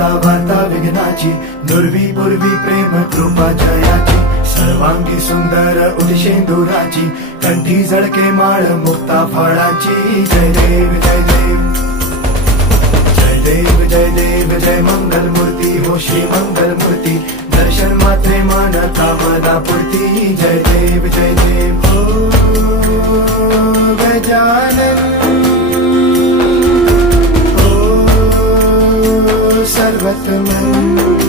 माता वार्ता विघ्नाची, नुरवी पूर्वी प्रेम कृपा जयाची, सर्वांगी सुंदर उदिशेंदुराची, कंठी झळके माळ मुक्ता फळाची। जय देव जय देव जय देव जय देव जय मंगल मूर्ती हो श्री मंगल मूर्ती, दर्शन मात्रे मन कामना पूर्ती। जय देव जय देव हो गजानन हो सर्वतमन।